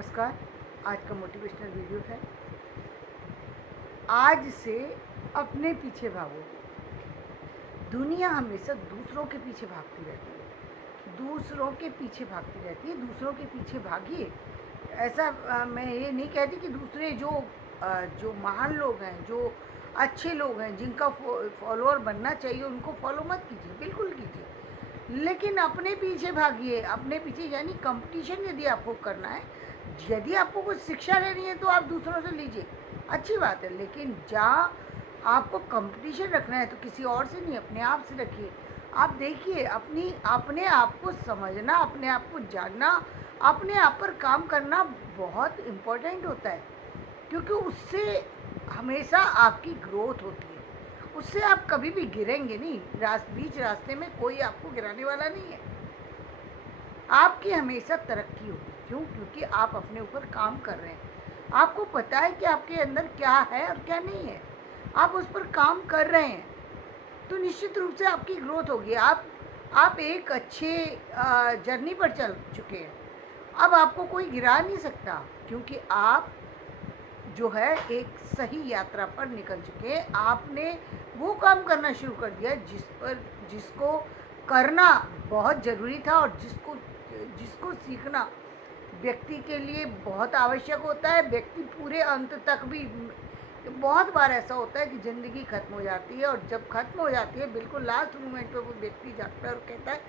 नमस्कार। आज का मोटिवेशनल वीडियो है, आज से अपने पीछे भागो। दुनिया हमेशा दूसरों के पीछे भागती रहती है, दूसरों के पीछे भागती रहती है, दूसरों के पीछे भागिए। ऐसा मैं ये नहीं कहती कि दूसरे जो महान लोग हैं, जो अच्छे लोग हैं, जिनका फॉलोअर बनना चाहिए, उनको फॉलो मत कीजिए, बिल्कुल कीजिए, लेकिन अपने पीछे भागिए। अपने पीछे यानी कंपटीशन यदि आपको करना है, यदि आपको कुछ शिक्षा लेनी है तो आप दूसरों से लीजिए, अच्छी बात है, लेकिन जहाँ आपको कंपटीशन रखना है तो किसी और से नहीं, अपने आप से रखिए। आप देखिए, अपने आप को समझना, अपने आप को जानना, अपने आप पर काम करना बहुत इम्पोर्टेंट होता है, क्योंकि उससे हमेशा आपकी ग्रोथ होती है। उससे आप कभी भी गिरेंगे नहीं, बीच रास्ते में कोई आपको गिराने वाला नहीं है। आपकी हमेशा तरक्की होगी। क्यों? क्योंकि आप अपने ऊपर काम कर रहे हैं, आपको पता है कि आपके अंदर क्या है और क्या नहीं है, आप उस पर काम कर रहे हैं, तो निश्चित रूप से आपकी ग्रोथ होगी। आप एक अच्छे जर्नी पर चल चुके हैं, अब आपको कोई गिरा नहीं सकता, क्योंकि आप जो है एक सही यात्रा पर निकल चुके हैं। आपने वो काम करना शुरू कर दिया जिसको करना बहुत ज़रूरी था, और जिसको सीखना व्यक्ति के लिए बहुत आवश्यक होता है। व्यक्ति पूरे अंत तक भी, बहुत बार ऐसा होता है कि ज़िंदगी ख़त्म हो जाती है, और जब ख़त्म हो जाती है बिल्कुल लास्ट मोमेंट पर वो व्यक्ति जागता है और कहता है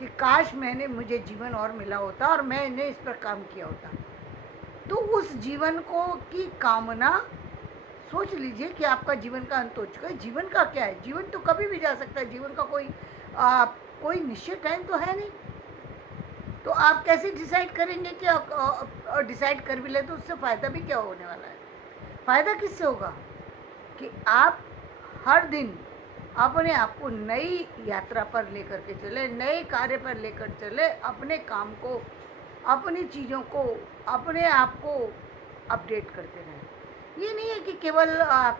कि काश मुझे जीवन और मिला होता और मैंने इस पर काम किया होता। तो उस जीवन की कामना, सोच लीजिए कि आपका जीवन का अंत हो चुका है। जीवन का क्या है? जीवन तो कभी भी जा सकता है, जीवन का कोई निश्चित टाइम तो है नहीं। तो आप कैसे डिसाइड करेंगे कि और डिसाइड कर भी ले तो उससे फ़ायदा भी क्या होने वाला है? फ़ायदा किससे होगा कि आप हर दिन अपने आप को नई यात्रा पर लेकर के चले, नए कार्य पर लेकर चले, अपने काम को, अपनी चीज़ों को, अपने आप को अपडेट करते रहें। ये नहीं है कि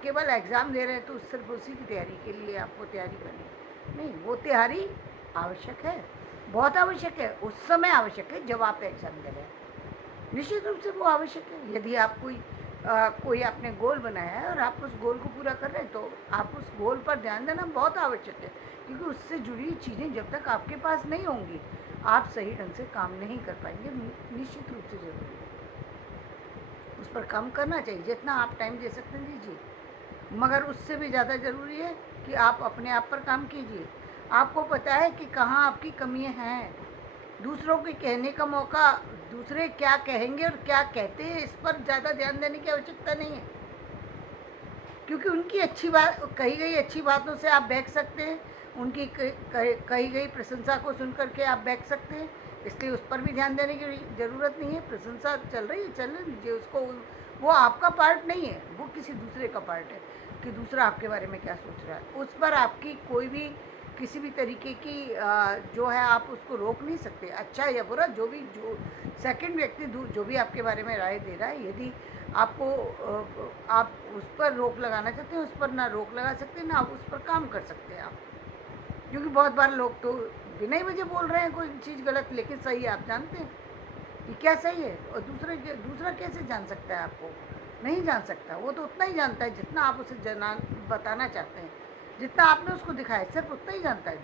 केवल एग्ज़ाम दे रहे हैं तो सिर्फ उसी की तैयारी के लिए आपको तैयारी करनी है। नहीं, वो तैयारी आवश्यक है, बहुत आवश्यक है, उस समय आवश्यक है जब आप एग्ज़ाम दे रहे हैं, निश्चित रूप से वो आवश्यक है। यदि आप कोई आपने गोल बनाया है और आप उस गोल को पूरा कर रहे हैं, तो आप उस गोल पर ध्यान देना बहुत आवश्यक है, क्योंकि उससे जुड़ी चीज़ें जब तक आपके पास नहीं होंगी, आप सही ढंग से काम नहीं कर पाएंगे। निश्चित रूप से ज़रूरी है, उस पर काम करना चाहिए, जितना आप टाइम दे सकते हैं दीजिए, मगर उससे भी ज़्यादा ज़रूरी है कि आप अपने आप पर काम कीजिए। आपको पता है कि कहाँ आपकी कमियाँ हैं। दूसरों के कहने का मौका, दूसरे क्या कहेंगे और क्या कहते हैं, इस पर ज़्यादा ध्यान देने की आवश्यकता नहीं है, क्योंकि उनकी कही गई अच्छी बातों से आप बहक सकते हैं, उनकी कही गई प्रशंसा को सुन करके आप बहक सकते हैं, इसलिए उस पर भी ध्यान देने की ज़रूरत नहीं है। प्रशंसा चल रही है, चलने दीजिए उसको, वो आपका पार्ट नहीं है, वो किसी दूसरे का पार्ट है कि दूसरा आपके बारे में क्या सोच रहा है। उस पर आपकी कोई भी किसी भी तरीके की जो है आप उसको रोक नहीं सकते, अच्छा या बुरा, जो सेकंड व्यक्ति जो भी आपके बारे में राय दे रहा है, यदि आपको आप उस पर रोक लगाना चाहते हैं, उस पर ना रोक लगा सकते, ना आप उस पर काम कर सकते हैं आप, क्योंकि बहुत बार लोग तो बिना ही वजह बोल रहे हैं कोई चीज़ गलत, लेकिन सही आप जानते हैं कि क्या सही है, और दूसरा कैसे जान सकता है? आपको नहीं जान सकता, वो तो उतना ही जानता है जितना आप उसे बताना चाहते हैं, जितना आपने उसको दिखाया सिर्फ उतना ही जानता है।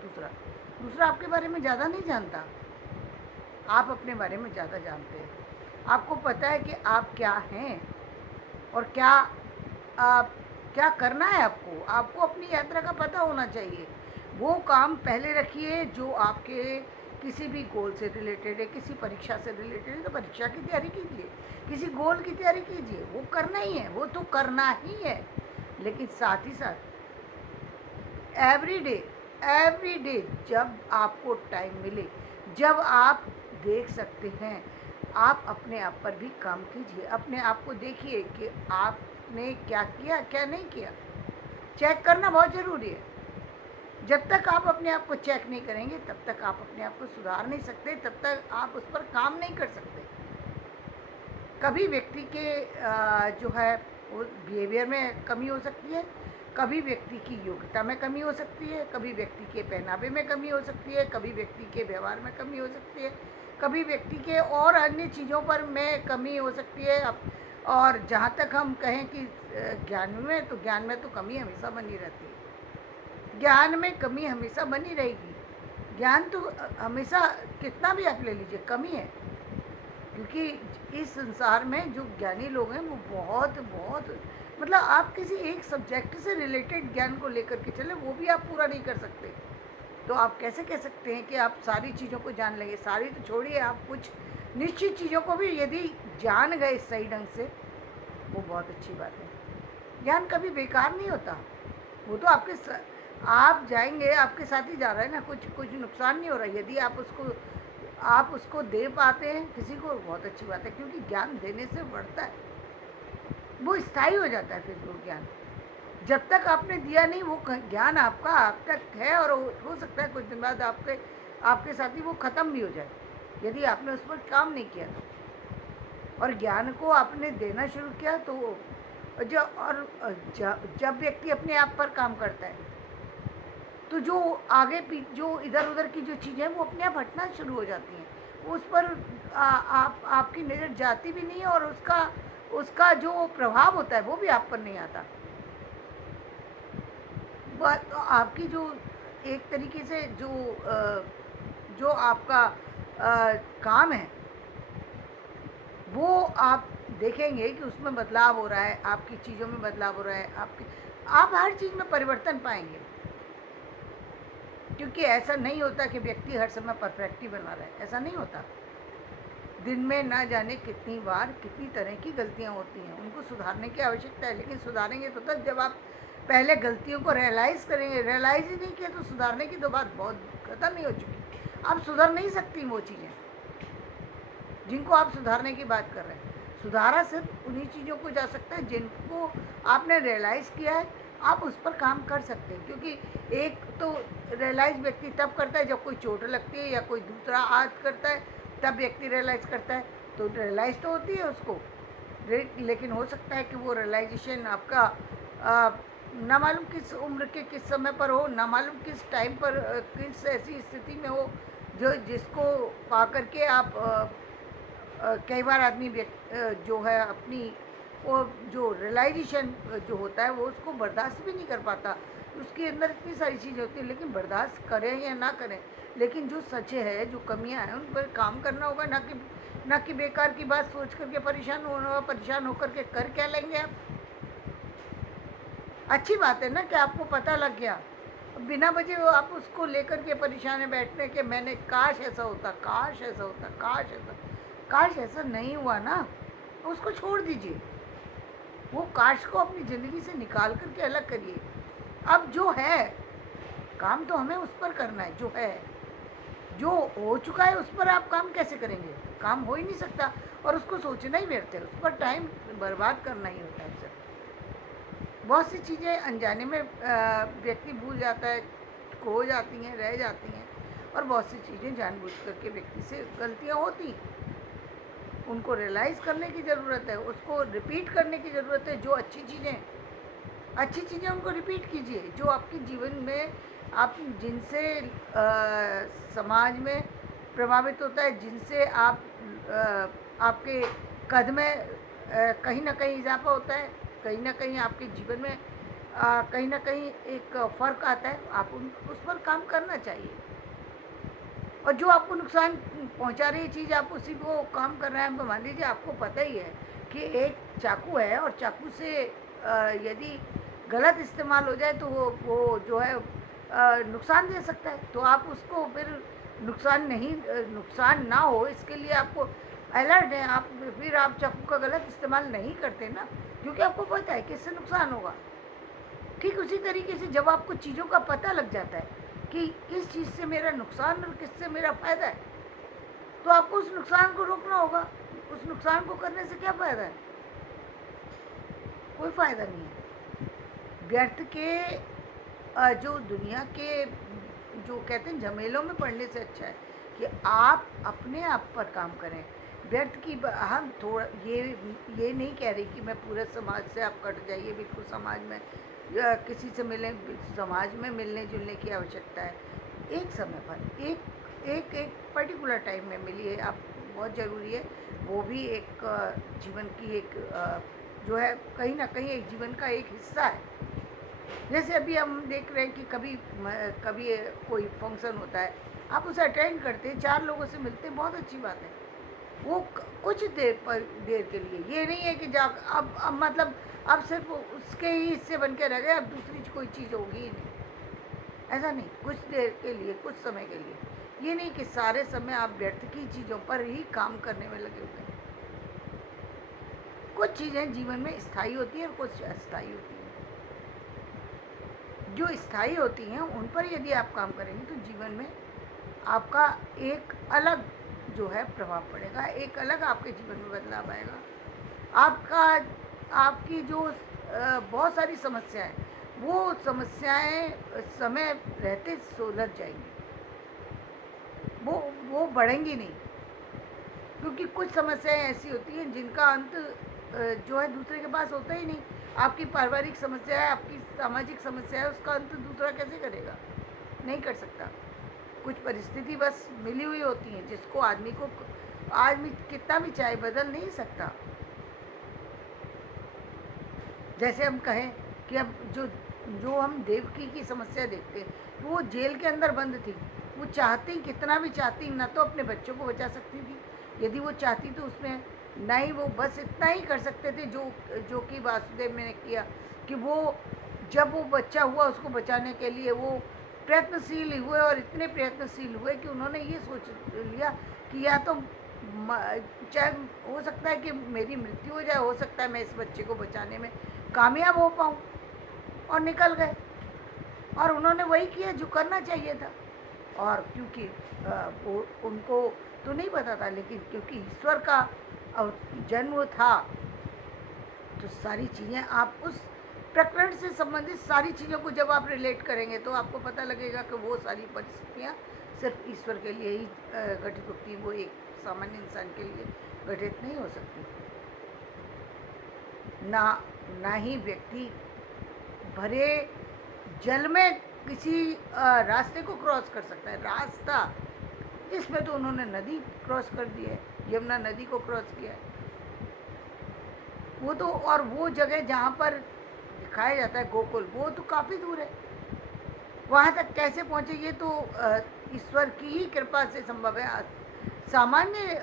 दूसरा आपके बारे में ज़्यादा नहीं जानता, आप अपने बारे में ज़्यादा जानते हैं। आपको पता है कि आप क्या हैं और क्या करना है। आपको अपनी यात्रा का पता होना चाहिए। वो काम पहले रखिए जो आपके किसी भी गोल से रिलेटेड है, किसी परीक्षा से रिलेटेड है तो परीक्षा की तैयारी कीजिए, किसी गोल की तैयारी कीजिए, वो करना ही है, वो तो करना ही है। लेकिन साथ ही साथ एवरी डे जब आपको टाइम मिले, जब आप देख सकते हैं, आप अपने आप पर भी काम कीजिए। अपने आप को देखिए कि आपने क्या किया, क्या नहीं किया। चेक करना बहुत ज़रूरी है। जब तक आप अपने आप को चेक नहीं करेंगे, तब तक आप अपने आप को सुधार नहीं सकते, तब तक आप उस पर काम नहीं कर सकते। कभी व्यक्ति के जो है वो बिहेवियर में कमी हो सकती है, कभी व्यक्ति की योग्यता में कमी हो सकती है, कभी व्यक्ति के पहनावे में कमी हो सकती है, कभी व्यक्ति के व्यवहार में कमी हो सकती है, कभी व्यक्ति के और अन्य चीज़ों पर में कमी हो सकती है। और जहाँ तक हम कहें कि ज्ञान में, तो ज्ञान में तो कमी हमेशा बनी रहती है। ज्ञान में कमी हमेशा बनी रहेगी। ज्ञान तो हमेशा, कितना भी आप ले लीजिए, कमी है। क्योंकि इस संसार में जो ज्ञानी लोग हैं वो बहुत बहुत, मतलब आप किसी एक सब्जेक्ट से रिलेटेड ज्ञान को लेकर के चले, वो भी आप पूरा नहीं कर सकते। तो आप कैसे कह सकते हैं कि आप सारी चीज़ों को जान लेंगे? सारी तो छोड़िए, आप कुछ निश्चित चीज़ों को भी यदि जान गए सही ढंग से, वो बहुत अच्छी बात है। ज्ञान कभी बेकार नहीं होता। वो तो आप जाएंगे, आपके साथ ही जा रहा है ना, कुछ कुछ नुकसान नहीं हो रहा। यदि आप उसको दे पाते हैं किसी को, बहुत अच्छी बात है, क्योंकि ज्ञान देने से बढ़ता है, वो स्थायी हो जाता है। फिर वो ज्ञान जब तक आपने दिया नहीं, वो ज्ञान आपका आप तक है, और हो सकता है कुछ दिन बाद आपके साथ ही वो ख़त्म भी हो जाए, यदि आपने उस पर काम नहीं किया। और ज्ञान को आपने देना शुरू किया तो जब व्यक्ति अपने आप पर काम करता है, तो जो जो इधर उधर की जो चीज़ें हैं वो अपने आप हटना शुरू हो जाती हैं। उस पर आपकी नज़र जाती भी नहीं है, और उसका जो प्रभाव होता है वो भी आप पर नहीं आता। तो आपकी जो एक तरीके से जो आपका काम है, वो आप देखेंगे कि उसमें बदलाव हो रहा है, आपकी चीज़ों में बदलाव हो रहा है, आप हर चीज़ में परिवर्तन पाएंगे। क्योंकि ऐसा नहीं होता कि व्यक्ति हर समय परफेक्ट ही बना रहे, ऐसा नहीं होता। दिन में ना जाने कितनी बार कितनी तरह की गलतियां होती हैं, उनको सुधारने की आवश्यकता है। लेकिन सुधारेंगे तो तब जब आप पहले गलतियों को रियलाइज़ करेंगे। रियलाइज़ ही नहीं किया तो सुधारने की तो बात बहुत ख़त्म ही हो चुकी। आप सुधर नहीं सकती वो चीज़ें जिनको आप सुधारने की बात कर रहे हैं। सुधारा सिर्फ उन्हीं चीज़ों को जा सकता है जिनको आपने रियलाइज़ किया है, आप उस पर काम कर सकते हैं। क्योंकि एक तो रियलाइज़ व्यक्ति तब करता है जब कोई चोट लगती है या कोई दूसरा आद करता है, तब व्यक्ति रियलाइज़ करता है। तो रियलाइज़ तो होती है उसको, लेकिन हो सकता है कि वो रियलाइजेशन आपका ना मालूम किस उम्र के किस समय पर हो, ना मालूम किस टाइम पर किस ऐसी स्थिति में हो जिसको पा करके आप कई बार आदमी जो है अपनी वो जो रियलाइजेशन जो होता है वो उसको बर्दाश्त भी नहीं कर पाता। उसके अंदर इतनी सारी चीज़ें होती हैं, लेकिन बर्दाश्त करें या ना करें, लेकिन जो सच है, जो कमियां हैं, उन पर काम करना होगा। ना कि बेकार की बात सोच करके परेशान होना, परेशान होकर के कर क्या लेंगे आप। अच्छी बात है ना कि आपको पता लग गया, बिना वजह आप उसको लेकर के परेशान है बैठने के, मैंने काश ऐसा होता, काश ऐसा होता, काश ऐसा नहीं हुआ ना, उसको छोड़ दीजिए। वो काश को अपनी ज़िंदगी से निकाल करके अलग करिए। अब जो है काम तो हमें उस पर करना है, जो है, जो हो चुका है उस पर आप काम कैसे करेंगे? काम हो ही नहीं सकता, और उसको सोचना ही व्यर्थ है, उस पर टाइम बर्बाद करना ही होता है सर। बहुत सी चीज़ें अनजाने में व्यक्ति भूल जाता है, खो जाती हैं, रह जाती हैं, और बहुत सी चीज़ें जानबूझ करके व्यक्ति से गलतियाँ होती हैं। उनको रियलाइज़ करने की ज़रूरत है, उसको रिपीट करने की ज़रूरत है। जो अच्छी चीज़ें उनको रिपीट कीजिए, जो आपके जीवन में आप जिनसे समाज में प्रभावित होता है, जिनसे आपके कद में कहीं ना कहीं इजाफा होता है, कहीं ना कहीं आपके जीवन में कहीं ना कहीं एक फ़र्क आता है, आप उस पर काम करना चाहिए। और जो आपको नुकसान पहुंचा रही चीज़, आप उसी को काम कर रहे हैं। मान लीजिए आपको पता ही है कि एक चाकू है, और चाकू से यदि गलत इस्तेमाल हो जाए तो वो जो है नुकसान दे सकता है। तो आप उसको फिर नुकसान ना हो इसके लिए आपको अलर्ट है, फिर आप चाकू का गलत इस्तेमाल नहीं करते ना, क्योंकि आपको पता है कि इससे नुकसान होगा। ठीक उसी तरीके से जब आपको चीज़ों का पता लग जाता है कि किस चीज़ से मेरा नुकसान और किससे मेरा फ़ायदा है, तो आपको उस नुकसान को रोकना होगा। उस नुकसान को करने से क्या फ़ायदा है? कोई फ़ायदा नहीं है। व्यर्थ के जो दुनिया के जो कहते हैं झमेलों में पड़ने से अच्छा है कि आप अपने आप पर काम करें। व्यर्थ की हम थोड़ा ये नहीं कह रही कि मैं पूरे समाज से आप कट जाइए, बिल्कुल समाज में या किसी से समाज में मिलने जुलने की आवश्यकता है। एक समय पर एक एक एक पर्टिकुलर टाइम में मिली है, आप बहुत ज़रूरी है। वो भी एक जीवन की एक जो है कहीं ना कहीं एक जीवन का एक हिस्सा है। जैसे अभी हम देख रहे हैं कि कभी कोई फंक्शन होता है, आप उसे अटेंड करते हैं, 4 लोगों से मिलते हैं, बहुत अच्छी बात है। वो कुछ देर के लिए, ये नहीं है कि जा अब मतलब अब सिर्फ उसके ही हिस्से बन के रह गए, अब दूसरी कोई चीज़ होगी ही नहीं। ऐसा नहीं, कुछ देर के लिए, कुछ समय के लिए। ये नहीं कि सारे समय आप व्यर्थ की चीज़ों पर ही काम करने में लगे हुए हैं। कुछ चीज़ें जीवन में स्थायी होती हैं और कुछ अस्थायी होती हैं। जो स्थायी होती हैं उन पर यदि आप काम करेंगे तो जीवन में आपका एक अलग जो है प्रभाव पड़ेगा, एक अलग आपके जीवन में बदलाव आएगा। आपका आपकी जो बहुत सारी समस्याएं, वो समस्याएं समय रहते सुलझ जाएंगी, वो बढ़ेंगी नहीं। क्योंकि कुछ समस्याएं ऐसी होती हैं जिनका अंत जो है दूसरे के पास होता ही नहीं। आपकी पारिवारिक समस्या है, आपकी सामाजिक समस्या है, उसका अंत दूसरा कैसे करेगा? नहीं कर सकता। कुछ परिस्थिति बस मिली हुई होती हैं जिसको आदमी कितना भी चाहे बदल नहीं सकता। जैसे हम कहें कि अब जो जो हम देवकी की समस्या देखते हैं, वो जेल के अंदर बंद थी। वो चाहती, कितना भी चाहती, ना तो अपने बच्चों को बचा सकती थी, यदि वो चाहती तो उसमें ना ही वो बस इतना ही कर सकते थे जो कि वासुदेव ने किया कि वो जब वो बच्चा हुआ उसको बचाने के लिए वो प्रयत्नशील हुए, और इतने प्रयत्नशील हुए कि उन्होंने ये सोच लिया कि या तो चाहे हो सकता है कि मेरी मृत्यु हो जाए, हो सकता है मैं इस बच्चे को बचाने में कामयाब हो पाऊँ, और निकल गए। और उन्होंने वही किया जो करना चाहिए था। और क्योंकि वो उनको तो नहीं पता था, लेकिन क्योंकि ईश्वर का जन्म था, तो सारी चीज़ें आप उस प्रकरण से संबंधित सारी चीज़ों को जब आप रिलेट करेंगे तो आपको पता लगेगा कि वो सारी परिस्थितियाँ सिर्फ ईश्वर के लिए ही घटित होती, वो एक सामान्य इंसान के लिए घटित नहीं हो सकती। ना ही व्यक्ति भरे जल में किसी रास्ते को क्रॉस कर सकता है। रास्ता इसमें तो उन्होंने नदी क्रॉस कर दी है, यमुना नदी को क्रॉस किया है। वो तो, और वो जगह जहाँ पर दिखाया जाता है गोकुल, वो तो काफ़ी दूर है। वहाँ तक कैसे पहुँचे, ये तो ईश्वर की ही कृपा से संभव है। सामान्य